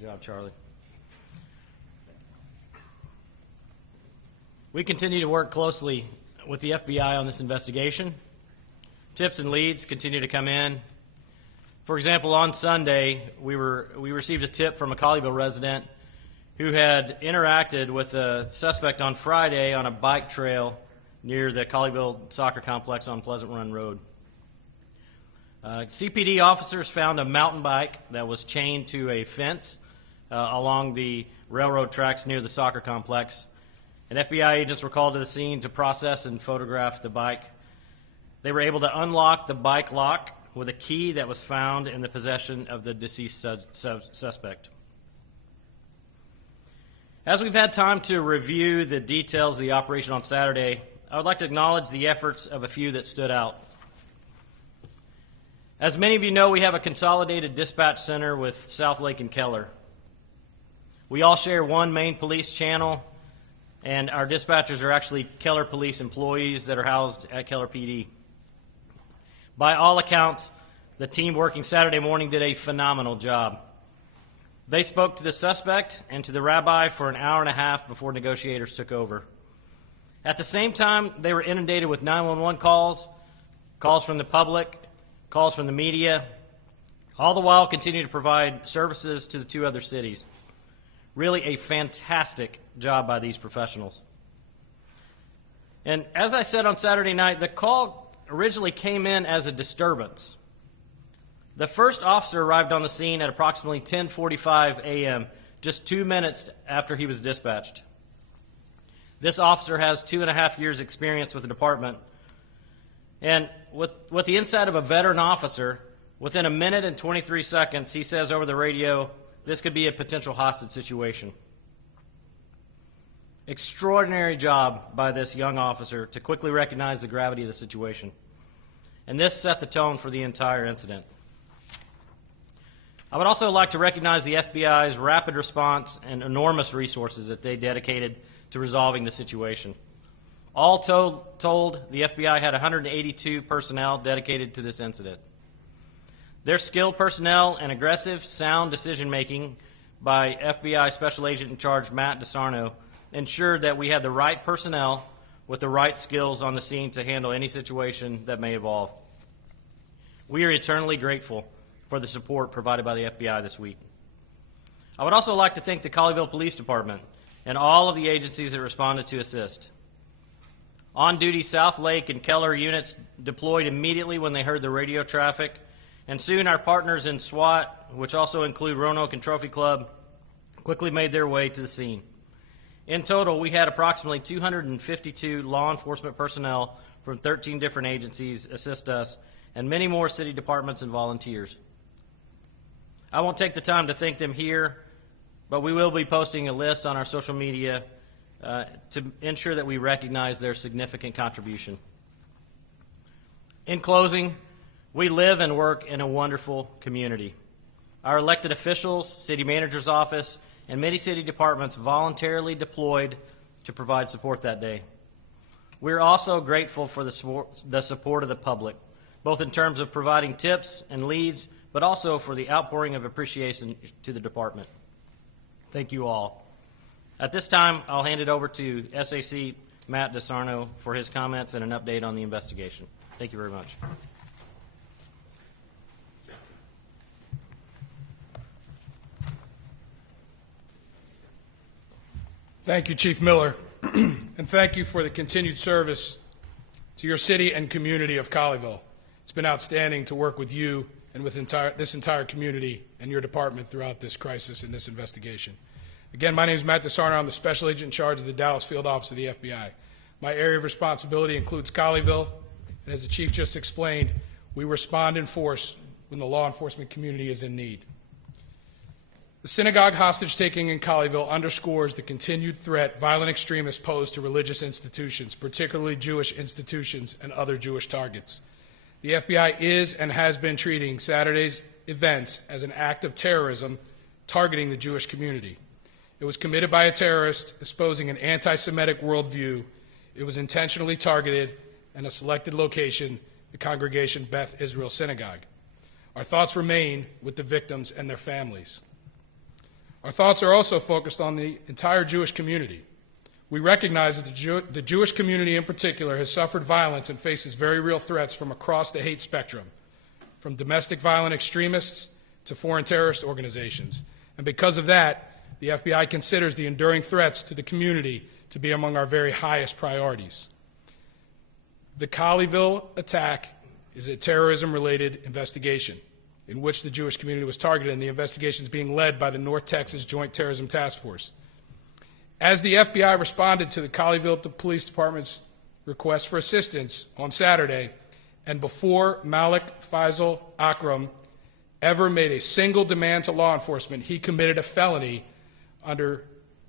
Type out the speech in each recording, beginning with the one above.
Good job, Charlie. We continue to work closely with the FBI on this investigation. Tips and leads continue to come in. For example, on Sunday, we received a tip from a Colleyville resident who had interacted with a suspect on Friday on a bike trail near the Colleyville soccer complex on Pleasant Run Road. CPD officers found a mountain bike that was chained to a fence along the railroad tracks near the soccer complex. And FBI agents were called to the scene to process and photograph the bike. They were able to unlock the bike lock with a key that was found in the possession of the deceased suspect. As we've had time to review the details of the operation on Saturday, I would like to acknowledge the efforts of a few that stood out. As many of you know, we have a consolidated dispatch center with Southlake and Keller. We all share one main police channel, and our dispatchers are actually Keller police employees that are housed at Keller PD. By all accounts, the team working Saturday morning did a phenomenal job. They spoke to the suspect and to the rabbi for an hour and a half before negotiators took over. At the same time, they were inundated with 911 calls, calls from the public, calls from the media, all the while continue to provide services to the two other cities. Really a fantastic job by these professionals. And as I said on Saturday night, the call originally came in as a disturbance. The first officer arrived on the scene at approximately 10:45 a.m., just 2 minutes after he was dispatched. This officer has 2.5 years' experience with the department. And with the insight of a veteran officer, within 1 minute and 23 seconds, he says over the radio, this could be a potential hostage situation. Extraordinary job by this young officer to quickly recognize the gravity of the situation. And this set the tone for the entire incident. I would also like to recognize the FBI's rapid response and enormous resources that they dedicated to resolving the situation. All told, the FBI had 182 personnel dedicated to this incident. Their skilled personnel and aggressive, sound decision-making by FBI Special Agent in Charge Matt DeSarno ensured that we had the right personnel with the right skills on the scene to handle any situation that may evolve. We are eternally grateful for the support provided by the FBI this week. I would also like to thank the Colleyville Police Department and all of the agencies that responded to assist. On-duty Southlake and Keller units deployed immediately when they heard the radio traffic, and soon our partners in SWAT, which also include Roanoke and Trophy Club, quickly made their way to the scene. In total, we had approximately 252 law enforcement personnel from 13 different agencies assist us, and many more city departments and volunteers. I won't take the time to thank them here, but we will be posting a list on our social media to ensure that we recognize their significant contribution. In closing, we live and work in a wonderful community. Our elected officials, city manager's office, and many city departments voluntarily deployed to provide support that day. We're also grateful for the support of the public, both in terms of providing tips and leads, but also for the outpouring of appreciation to the department. Thank you all. At this time, I'll hand it over to SAC Matt DeSarno for his comments and an update on the investigation. Thank you very much. Thank you, Chief Miller, and thank you for the continued service to your city and community of Colleyville. It's been outstanding to work with you and with this entire community and your department throughout this crisis and this investigation. Again, my name is Matt DeSarner. I'm the Special Agent in charge of the Dallas Field Office of the FBI. My area of responsibility includes Colleyville, and as the Chief just explained, we respond in force when the law enforcement community is in need. The synagogue hostage-taking in Colleyville underscores the continued threat violent extremists pose to religious institutions, particularly Jewish institutions and other Jewish targets. The FBI is and has been treating Saturday's events as an act of terrorism targeting the Jewish community. It was committed by a terrorist espousing an anti-Semitic worldview. It was intentionally targeted in a selected location, the Congregation Beth Israel Synagogue. Our thoughts remain with the victims and their families. Our thoughts are also focused on the entire Jewish community. We recognize that the Jewish community in particular has suffered violence and faces very real threats from across the hate spectrum, from domestic violent extremists to foreign terrorist organizations. And because of that, the FBI considers the enduring threats to the community to be among our very highest priorities. The Colleyville attack is a terrorism-related investigation in which the Jewish community was targeted, and the investigation is being led by the North Texas Joint Terrorism Task Force. As the FBI responded to the Colleyville Police Department's request for assistance on Saturday, and before Malik Faisal Akram ever made a single demand to law enforcement, he committed a felony under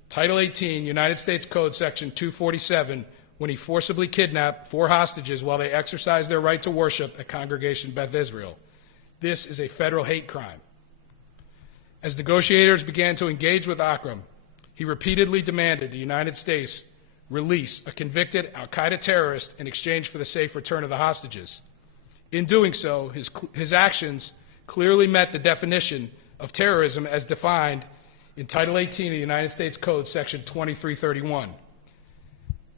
Title 18, United States Code, Section 247, when he forcibly kidnapped 4 hostages while they exercised their right to worship at Congregation Beth Israel. This is a federal hate crime. As negotiators began to engage with Akram, he repeatedly demanded the United States release a convicted al-Qaeda terrorist in exchange for the safe return of the hostages. In doing so, his actions clearly met the definition of terrorism as defined in Title 18 of the United States Code, Section 2331.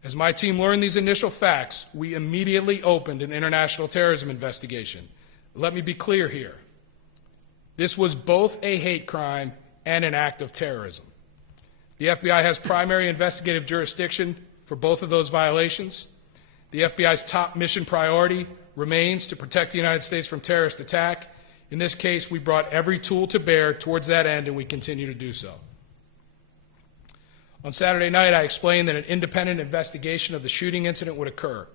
As my team learned these initial facts, we immediately opened an international terrorism investigation. Let me be clear here. This was both a hate crime and an act of terrorism. The FBI has primary investigative jurisdiction for both of those violations. The FBI's top mission priority remains to protect the United States from terrorist attack. In this case, we brought every tool to bear towards that end, and we continue to do so. On Saturday night, I explained that an independent investigation of the shooting incident would occur.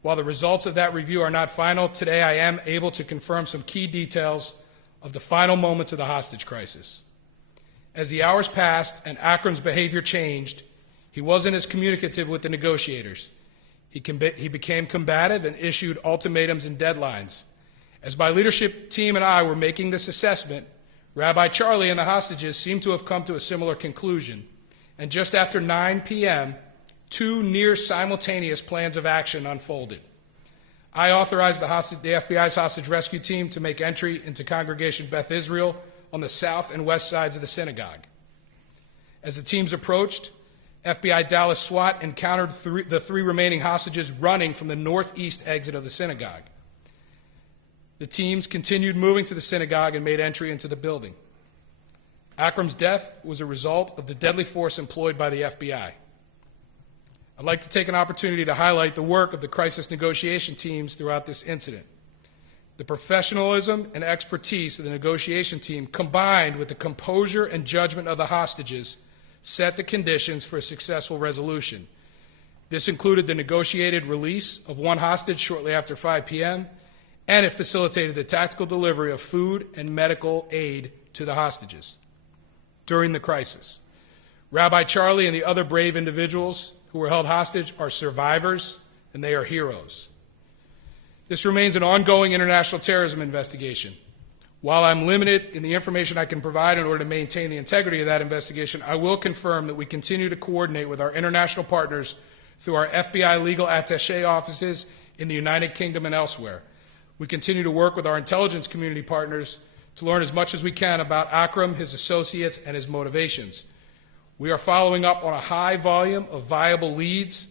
While the results of that review are not final, today I am able to confirm some key details of the final moments of the hostage crisis. As the hours passed and Akram's behavior changed, he wasn't as communicative with the negotiators. He became combative and issued ultimatums and deadlines. As my leadership team and I were making this assessment, Rabbi Charlie and the hostages seemed to have come to a similar conclusion. And just after 9 p.m., 2 near-simultaneous plans of action unfolded. I authorized the FBI's hostage rescue team to make entry into Congregation Beth Israel on the south and west sides of the synagogue. As the teams approached, FBI Dallas SWAT encountered the 3 remaining hostages running from the northeast exit of the synagogue. The teams continued moving to the synagogue and made entry into the building. Akram's death was a result of the deadly force employed by the FBI. I'd like to take an opportunity to highlight the work of the crisis negotiation teams throughout this incident. The professionalism and expertise of the negotiation team, combined with the composure and judgment of the hostages, set the conditions for a successful resolution. This included the negotiated release of 1 hostage shortly after 5 p.m., and it facilitated the tactical delivery of food and medical aid to the hostages during the crisis. Rabbi Charlie and the other brave individuals who were held hostage are survivors, and they are heroes. This remains an ongoing international terrorism investigation. While I'm limited in the information I can provide in order to maintain the integrity of that investigation, I will confirm that we continue to coordinate with our international partners through our FBI legal attaché offices in the United Kingdom and elsewhere. We continue to work with our intelligence community partners to learn as much as we can about Akram, his associates, and his motivations. We are following up on a high volume of viable leads,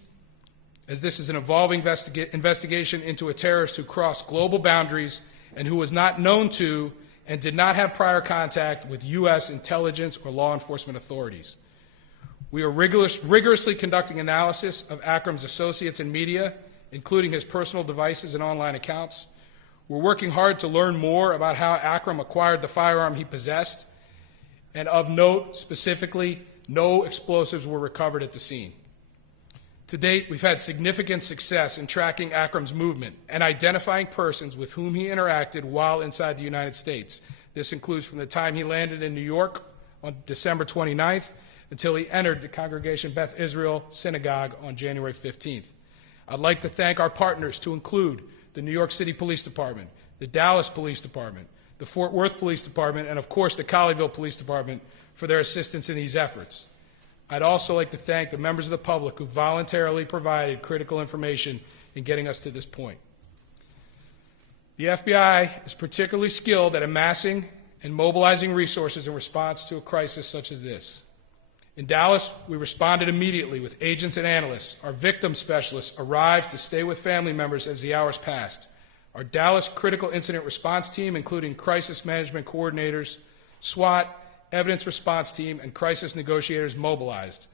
as this is an evolving investigation into a terrorist who crossed global boundaries and who was not known to and did not have prior contact with U.S. intelligence or law enforcement authorities. We are rigorously conducting analysis of Akram's associates and media, including his personal devices and online accounts. We're working hard to learn more about how Akram acquired the firearm he possessed, and of note, specifically, no explosives were recovered at the scene. To date, we've had significant success in tracking Akram's movement and identifying persons with whom he interacted while inside the United States. This includes from the time he landed in New York on December 29th until he entered the Congregation Beth Israel Synagogue on January 15th. I'd like to thank our partners, to include the New York City Police Department, the Dallas Police Department, the Fort Worth Police Department, and of course the Colleyville Police Department for their assistance in these efforts. I'd also like to thank the members of the public who voluntarily provided critical information in getting us to this point. The FBI is particularly skilled at amassing and mobilizing resources in response to a crisis such as this. In Dallas, we responded immediately with agents and analysts. Our victim specialists arrived to stay with family members as the hours passed. Our Dallas Critical Incident Response Team, including crisis management coordinators, SWAT, evidence response team, and crisis negotiators mobilized.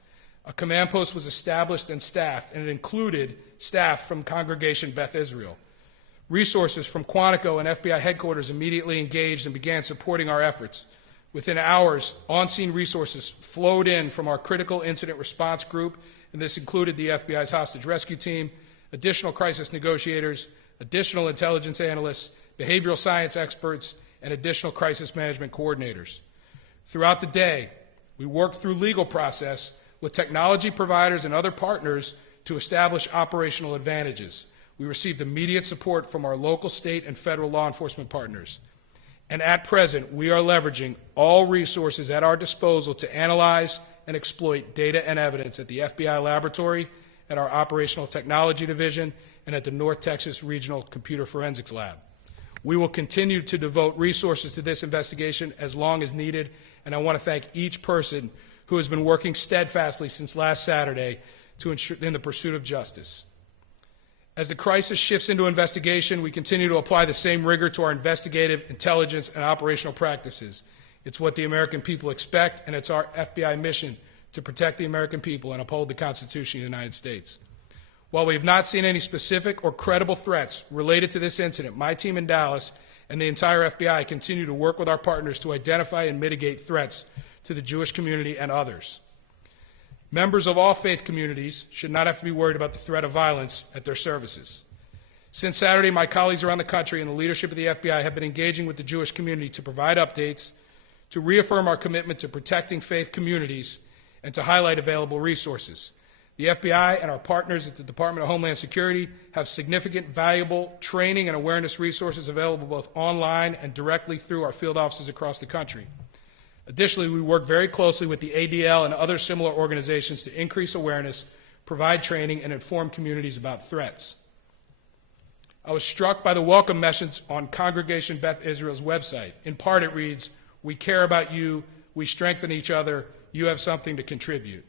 A command post was established and staffed, and it included staff from Congregation Beth Israel. Resources from Quantico and FBI headquarters immediately engaged and began supporting our efforts. Within hours, on-scene resources flowed in from our critical incident response group, and this included the FBI's hostage rescue team, additional crisis negotiators, additional intelligence analysts, behavioral science experts, and additional crisis management coordinators. Throughout the day, we worked through legal process with technology providers and other partners to establish operational advantages. We received immediate support from our local, state, and federal law enforcement partners. And at present, we are leveraging all resources at our disposal to analyze and exploit data and evidence at the FBI laboratory, at our Operational Technology Division, and at the North Texas Regional Computer Forensics Lab. We will continue to devote resources to this investigation as long as needed, and I want to thank each person who has been working steadfastly since last Saturday to ensure in the pursuit of justice. As the crisis shifts into investigation, we continue to apply the same rigor to our investigative, intelligence, and operational practices. It's what the American people expect, and it's our FBI mission to protect the American people and uphold the Constitution of the United States. While we have not seen any specific or credible threats related to this incident, my team in Dallas and the entire FBI continue to work with our partners to identify and mitigate threats to the Jewish community and others. Members of all faith communities should not have to be worried about the threat of violence at their services. Since Saturday, my colleagues around the country and the leadership of the FBI have been engaging with the Jewish community to provide updates, to reaffirm our commitment to protecting faith communities, and to highlight available resources. The FBI and our partners at the Department of Homeland Security have significant, valuable training and awareness resources available both online and directly through our field offices across the country. Additionally, we work very closely with the ADL and other similar organizations to increase awareness, provide training, and inform communities about threats. I was struck by the welcome message on Congregation Beth Israel's website. In part, it reads, "We care about you, we strengthen each other, you have something to contribute."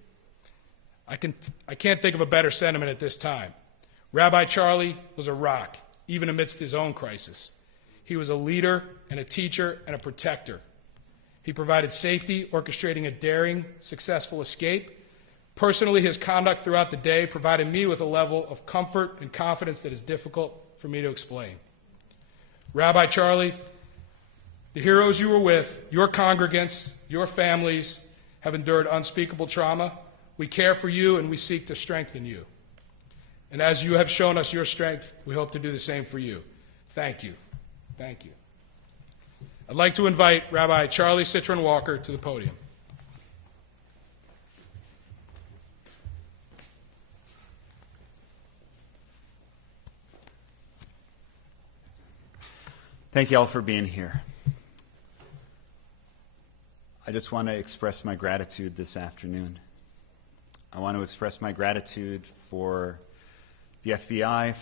I can't think of a better sentiment at this time. Rabbi Charlie was a rock, even amidst his own crisis. He was a leader and a teacher and a protector. He provided safety, orchestrating a daring, successful escape. Personally, his conduct throughout the day provided me with a level of comfort and confidence that is difficult for me to explain. Rabbi Charlie, the heroes you were with, your congregants, your families, have endured unspeakable trauma. We care for you and we seek to strengthen you. And as you have shown us your strength, we hope to do the same for you. Thank you. Thank you. I'd like to invite Rabbi Charlie Citron Walker to the podium. Thank you all for being here. I just want to express my gratitude this afternoon. I want to express my gratitude for the FBI,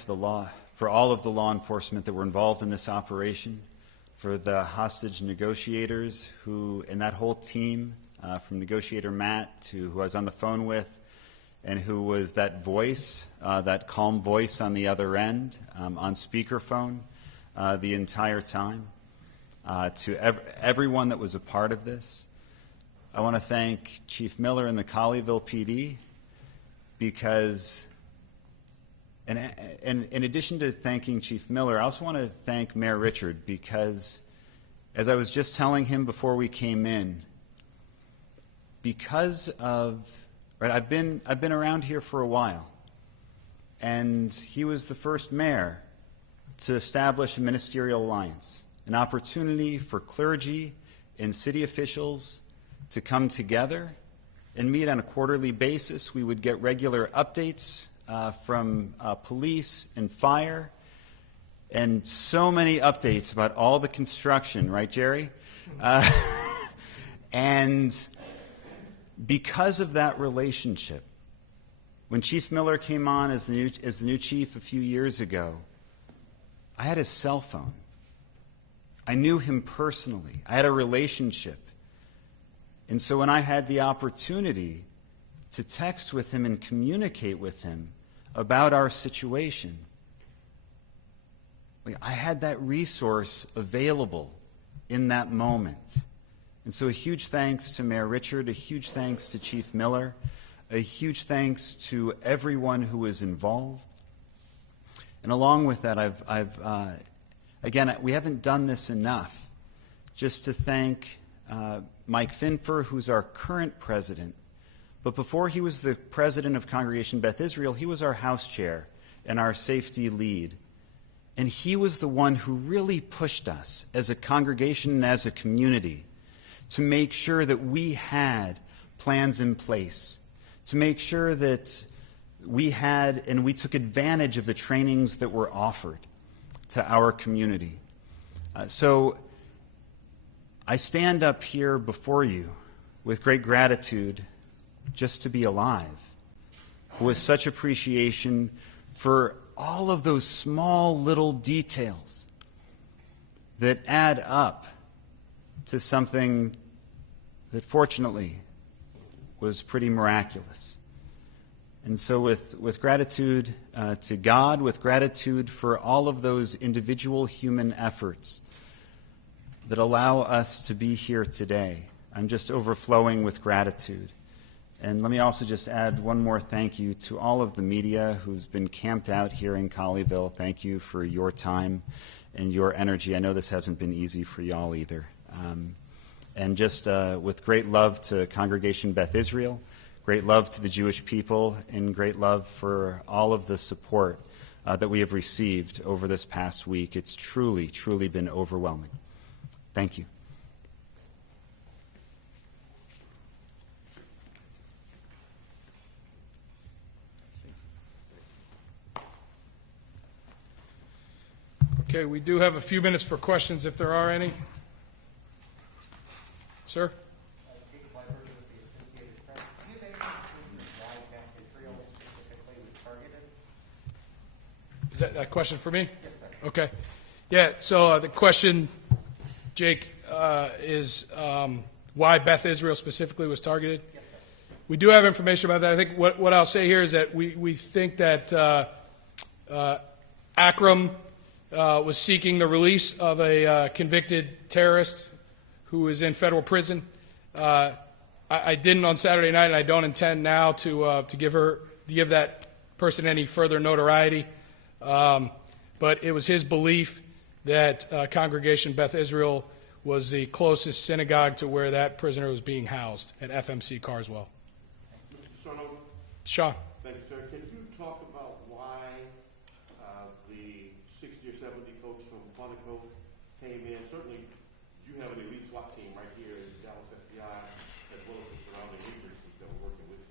for all of the law enforcement that were involved in this operation, for the hostage negotiators and that whole team, from negotiator Matt to who I was on the phone with, and who was that voice, that calm voice on the other end, on speakerphone the entire time, to everyone that was a part of this. I want to thank Chief Miller and the Colleyville PD because, and in addition to thanking Chief Miller, I also want to thank Mayor Richard because, as I was just telling him before we came in, because of, right, I've been around here for a while, and he was the first mayor to establish a ministerial alliance, an opportunity for clergy and city officials to come together and meet on a quarterly basis. We would get regular updates from police and fire, and so many updates about all the construction, right, Jerry? And because of that relationship, when Chief Miller came on as the new chief a few years ago, I had his cell phone. I knew him personally. I had a relationship. And so when I had the opportunity to text with him and communicate with him about our situation, I had that resource available in that moment. And so a huge thanks to Mayor Richard, a huge thanks to Chief Miller, a huge thanks to everyone who was involved. And along with that, again, we haven't done this enough, just to thank Mike Finfer, who's our current president. But before he was the president of Congregation Beth Israel, he was our house chair and our safety lead. And he was the one who really pushed us as a congregation and as a community to make sure that we had plans in place, to make sure that we had and we took advantage of the trainings that were offered to our community. So I stand up here before you with great gratitude just to be alive, with such appreciation for all of those small little details that add up to something that fortunately was pretty miraculous. And so with gratitude to God, with gratitude for all of those individual human efforts that allow us to be here today, I'm just overflowing with gratitude. And let me also just add one more thank you to all of the media who's been camped out here in Colleyville. Thank you for your time and your energy. I know this hasn't been easy for y'all either. And just with great love to Congregation Beth Israel, great love to the Jewish people, and great love for all of the support that we have received over this past week. It's truly, truly been overwhelming. Thank you. Okay, we do have a few minutes for questions if there are any. Sir? Is that a question for me? Yes, sir. Okay. Yeah, so the question, Jake, is why Beth Israel specifically was targeted? Yes, sir. We do have information about that. I think what I'll say here is that we think that Akram was seeking the release of a convicted terrorist who is in federal prison. I didn't on Saturday night, and I don't intend now to give that person any further notoriety. But it was his belief that Congregation Beth Israel was the closest synagogue to where that prisoner was being housed at FMC Carswell. Mr. Sarner? Sean. Thank you, sir. Can you talk about why the 60 or 70 folks from Quantico came in? Certainly, you have an elite SWAT team right here in Dallas FBI, as well as the surrounding agencies that are working with you.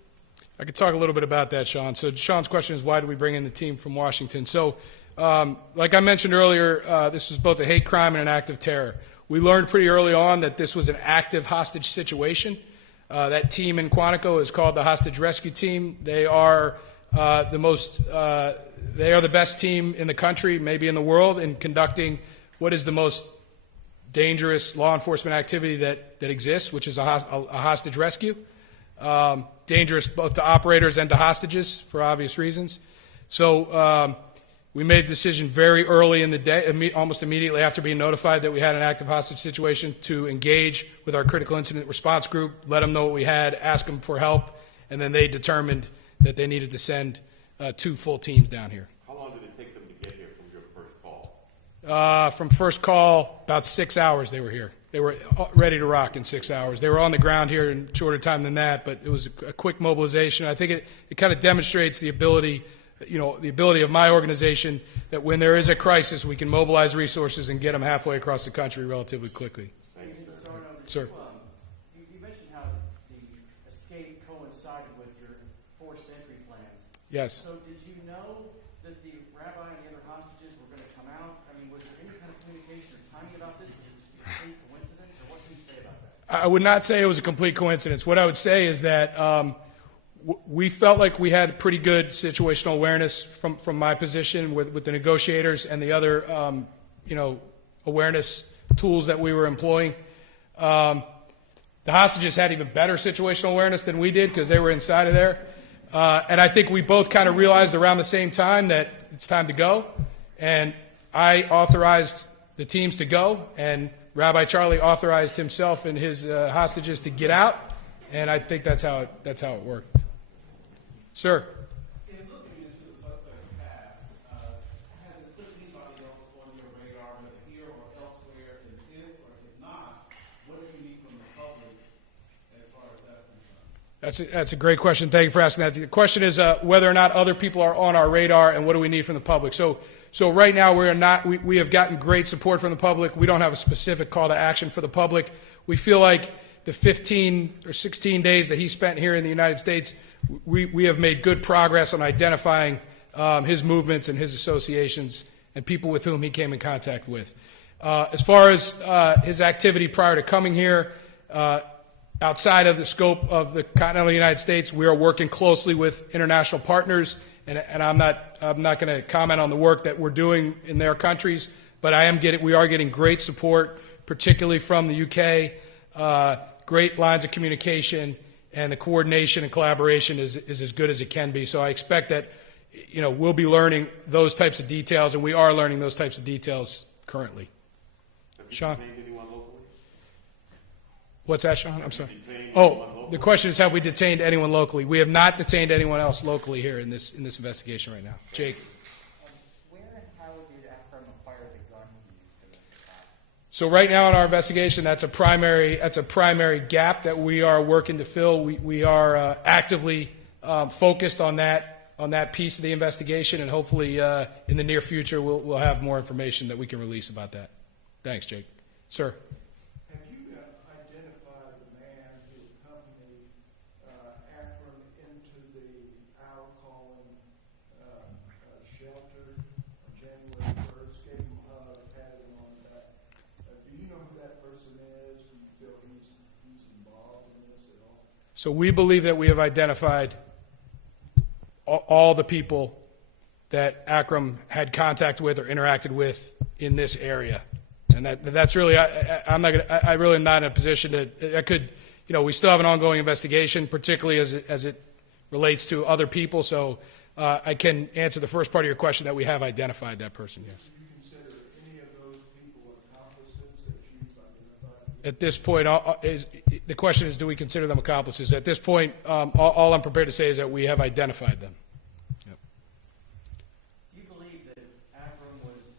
I could talk a little bit about that, Sean. So Sean's question is, why did we bring in the team from Washington? So like I mentioned earlier, this was both a hate crime and an act of terror. We learned pretty early on that this was an active hostage situation. That team in Quantico is called the Hostage Rescue Team. They are the best team in the country, maybe in the world, in conducting what is the most dangerous law enforcement activity that exists, which is a hostage rescue. Dangerous both to operators and to hostages for obvious reasons. So we made the decision very early in the day, almost immediately after being notified that we had an active hostage situation, to engage with our critical incident response group, let them know what we had, ask them for help, and then they determined that they needed to send 2 full teams down here. How long did it take them to get here from your first call? From first call, about 6 hours they were here. They were ready to rock in 6 hours. They were on the ground here in shorter time than that, but it was a quick mobilization. I think it kind of demonstrates the ability of my organization that when there is a crisis, we can mobilize resources and get them halfway across the country relatively quickly. Thank you, Sir. You mentioned how the escape coincided with your forced entry plans. Yes. So did you know that the rabbi and the other hostages were going to come out? I mean, was there any kind of communication or timing about this? Was it just a complete coincidence, or what can you say about that? I would not say it was a complete coincidence. What I would say is that we felt like we had pretty good situational awareness from my position with the negotiators and the other awareness tools that we were employing. The hostages had even better situational awareness than we did because they were inside of there. And I think we both kind of realized around the same time that it's time to go. And I authorized the teams to go, and Rabbi Charlie authorized himself and his hostages to get out. And I think that's how it worked. Sir. In looking into the suspect's past, has it put anybody else on your radar, whether here or elsewhere? And if or if not, what do you need from the public as far as that's concerned? That's a great question. Thank you for asking that. The question is whether or not other people are on our radar, and what do we need from the public. So right now we have gotten great support from the public. We don't have a specific call to action for the public. We feel like the 15 or 16 days that he spent here in the United States, we have made good progress on identifying his movements and his associations and people with whom he came in contact with. As far as his activity prior to coming here, outside of the scope of the continental United States, we are working closely with international partners, and I'm not going to comment on the work that we're doing in their countries, but we are getting great support, particularly from the UK. Great lines of communication, and the coordination and collaboration is as good as it can be. So I expect that we'll be learning those types of details, and we are learning those types of details currently. Sean? What's that, Sean? I'm sorry. Oh, the question is, have we detained anyone locally? We have not detained anyone else locally here in this investigation right now. Jake? Where and how did Akram acquire the gun he used to attack? So right now in our investigation, that's a primary gap that we are working to fill. We are actively focused on that piece of the investigation, and hopefully in the near future we'll have more information that we can release about that. Thanks, Jake. Sir. Have you identified the man who accompanied Akram into the Al-Colin shelter on January 1st, gave him a hug, patted him on the back? Do you know who that person is? Do you feel he's involved in this at all? So we believe that we have identified all the people that Akram had contact with or interacted with in this area. And that's really, I really am not in a position we still have an ongoing investigation, particularly as it relates to other people. So I can answer the first part of your question that we have identified that person, yes. Do you consider any of those people accomplices that you've identified? At this point, the question is, do we consider them accomplices? At this point, all I'm prepared to say is that we have identified them. Yep. Do you believe that Akram was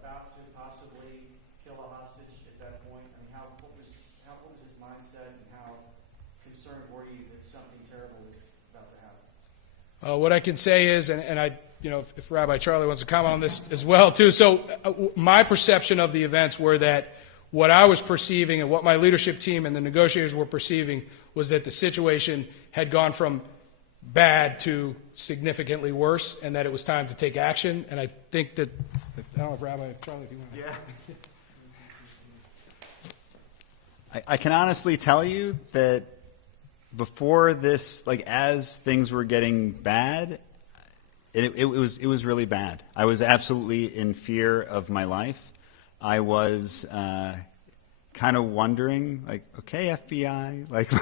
about to possibly kill a hostage at that point? I mean, what was his mindset, and how concerned were you that something terrible was about to happen? What I can say is, and I, if Rabbi Charlie wants to comment on this as well too. So my perception of the events were that what I was perceiving and what my leadership team and the negotiators were perceiving was that the situation had gone from bad to significantly worse, and that it was time to take action. And I think that, I don't know if Rabbi Charlie, if you want to. Yeah. I can honestly tell you that before this, as things were getting bad, it was really bad. I was absolutely in fear of my life. I was kind of wondering, okay, FBI, let's,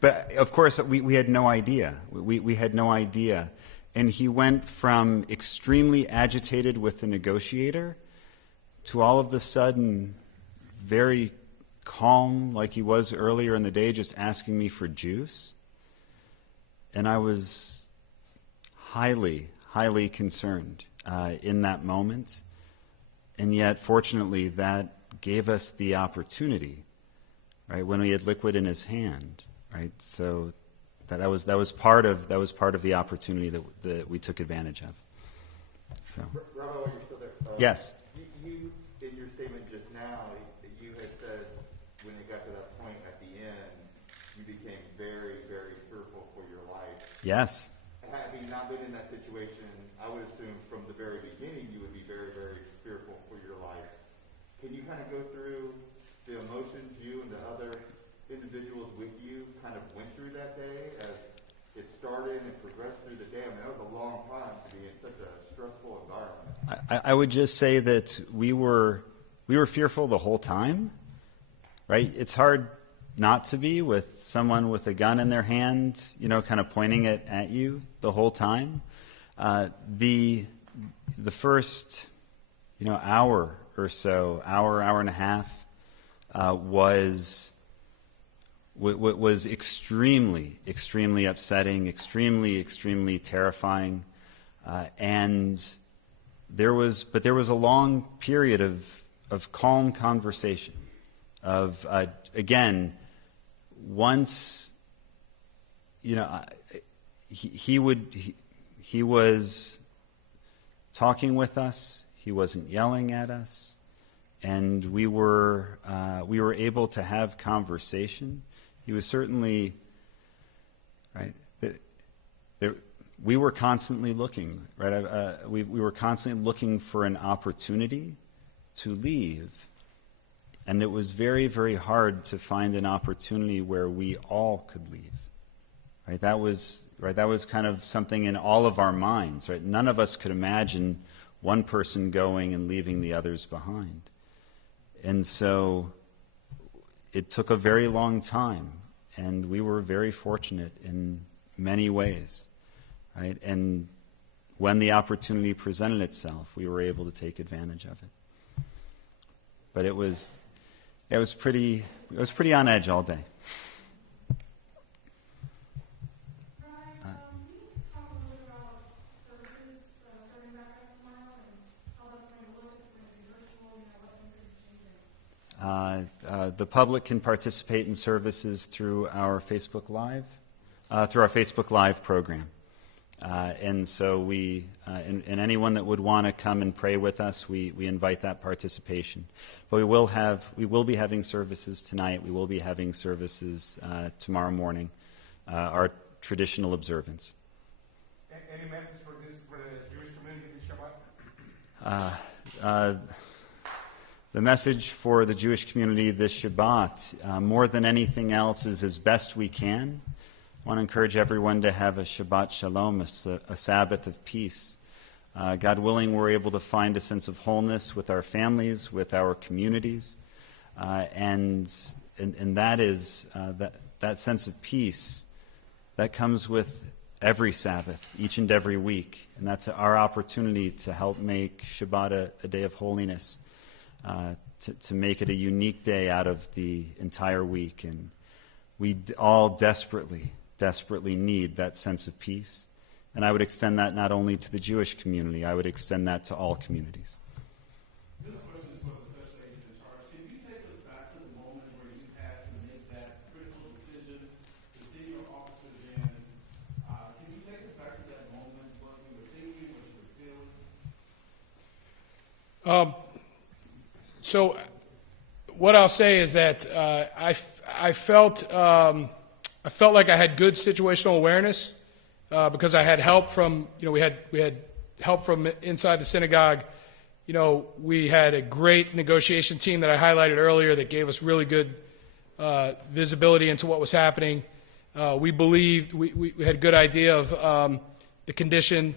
but of course we had no idea. We had no idea. And he went from extremely agitated with the negotiator to all of a sudden very calm, like he was earlier in the day, just asking me for juice. And I was highly, highly concerned in that moment. And yet, fortunately, that gave us the opportunity, right, when we had liquid in his hand, right? So that was part of the opportunity that we took advantage of. So. Rabbi, are you still there? Yes. You, in your statement just now, you had said when it got to that point at the end, you became very, very fearful for your life. Yes. Having not been in that situation, I would assume from the very beginning you would be very, very fearful for your life. Can you kind of go through the emotions you and the other individuals with you kind of went through that day as it started and progressed through the day. I mean, that was a long time to be in such a stressful environment. I would just say that we were fearful the whole time, right? It's hard not to be with someone with a gun in their hand, kind of pointing it at you the whole time. The first, hour or so, hour and a half, was extremely, extremely upsetting, extremely terrifying, and there was a long period of calm conversation. Of again, once he was talking with us. He wasn't yelling at us, and we were able to have conversation. He was certainly right. We were constantly looking, right? We were constantly looking for an opportunity to leave, and it was very, very hard to find an opportunity where we all could leave. Right? That was kind of something in all of our minds. Right? None of us could imagine one person going and leaving the others behind. And so it took a very long time, and we were very fortunate in many ways, right? And when the opportunity presented itself, we were able to take advantage of it. But it was pretty on edge all day. The public can participate in services through our Facebook Live program. And so and anyone that would want to come and pray with us, we invite that participation. But we will be having services tonight. We will be having services tomorrow morning, our traditional observance. Any message for the Jewish community this Shabbat? The message for the Jewish community this Shabbat, more than anything else, is as best we can. I want to encourage everyone to have a Shabbat Shalom, a Sabbath of peace. God willing, we're able to find a sense of wholeness with our families, with our communities, and that is that sense of peace that comes with every Sabbath, each and every week, and that's our opportunity to help make Shabbat a day of holiness. To make it a unique day out of the entire week. And we all desperately need that sense of peace. And I would extend that not only to the Jewish community, I would extend that to all communities. This question is for the special agent in charge. Can you take us back to the moment where you had to make that critical decision to send your officers in? Can you take us back to that moment, what you were thinking, what you were feeling? So what I'll say is that I felt like I had good situational awareness because I had help from, we had help from inside the synagogue. We had a great negotiation team that I highlighted earlier that gave us really good visibility into what was happening. We believed, we had a good idea of the condition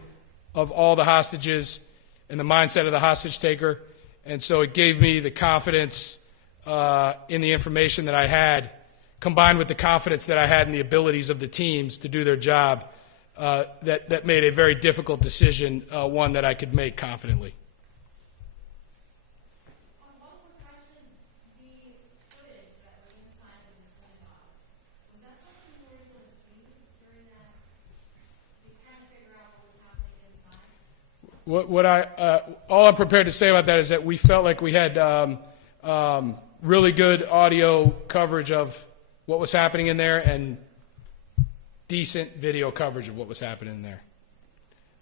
of all the hostages and the mindset of the hostage taker. And so it gave me the confidence in the information that I had, combined with the confidence that I had in the abilities of the teams to do their job, that made a very difficult decision, one that I could make confidently. On one quick question, the footage that was inside of the synagogue, was that something you were able to see during that? You kind of figure out what was happening inside? All I'm prepared to say about that is that we felt like we had really good audio coverage of what was happening in there and decent video coverage of what was happening in there.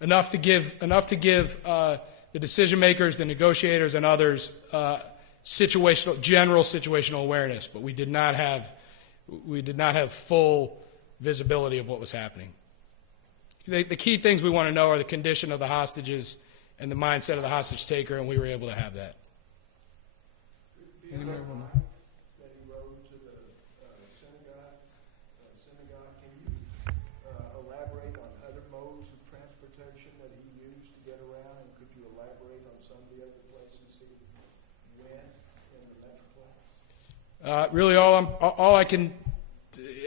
Enough to give the decision makers, the negotiators, and others general situational awareness, but we did not have full visibility of what was happening. The key things we want to know are the condition of the hostages and the mindset of the hostage taker, and we were able to have that. That you rode to the synagogue, can you elaborate on other modes of transportation that he used to get around? And could you elaborate on some of the other places he went in the Metroplex? Really, all I can.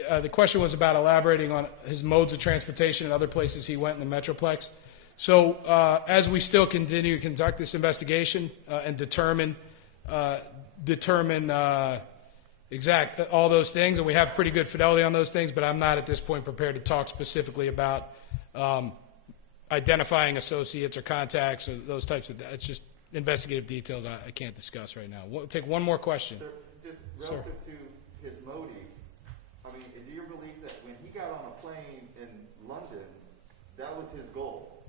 The question was about elaborating on his modes of transportation and other places he went in the Metroplex. So, as we still continue to conduct this investigation and determine exact all those things, and we have pretty good fidelity on those things, but I'm not at this point prepared to talk specifically about identifying associates or contacts or those types of. It's just investigative details I can't discuss right now. We'll take one more question. Sir, just relative to his motive, I mean, is it your belief that when he got on a plane in London, that was his goal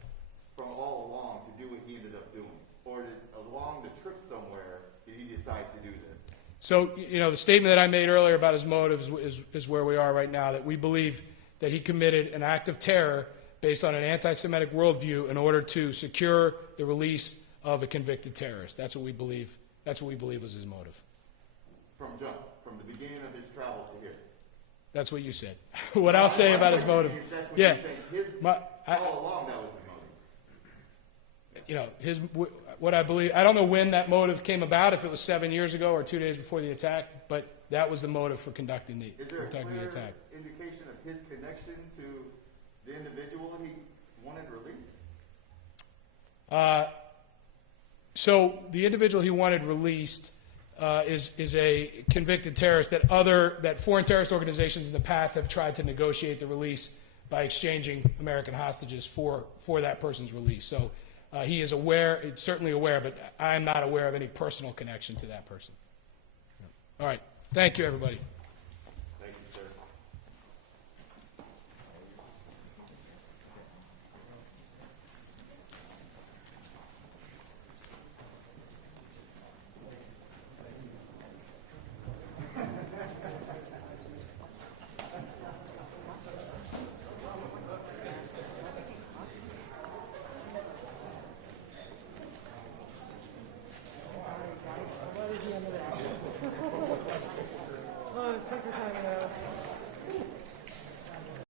from all along to do what he ended up doing? Or did, along the trip somewhere, did he decide to do this? So, the statement that I made earlier about his motives is where we are right now, that we believe that he committed an act of terror based on an anti-Semitic worldview in order to secure the release of a convicted terrorist. That's what we believe. That's what we believe was his motive. From the beginning of his travels to here? That's what you said. What I'll say about his motive. Yeah. All along that was his motive. What I believe, I don't know when that motive came about, if it was 7 years ago or 2 days before the attack, but that was the motive for conducting the attack. Is there a clear indication of his connection to the individual he wanted released? So the individual he wanted released is a convicted terrorist that foreign terrorist organizations in the past have tried to negotiate the release by exchanging American hostages for that person's release. So he is certainly aware, but I'm not aware of any personal connection to that person. All right. Thank you, everybody. Thank you, sir. Take your time.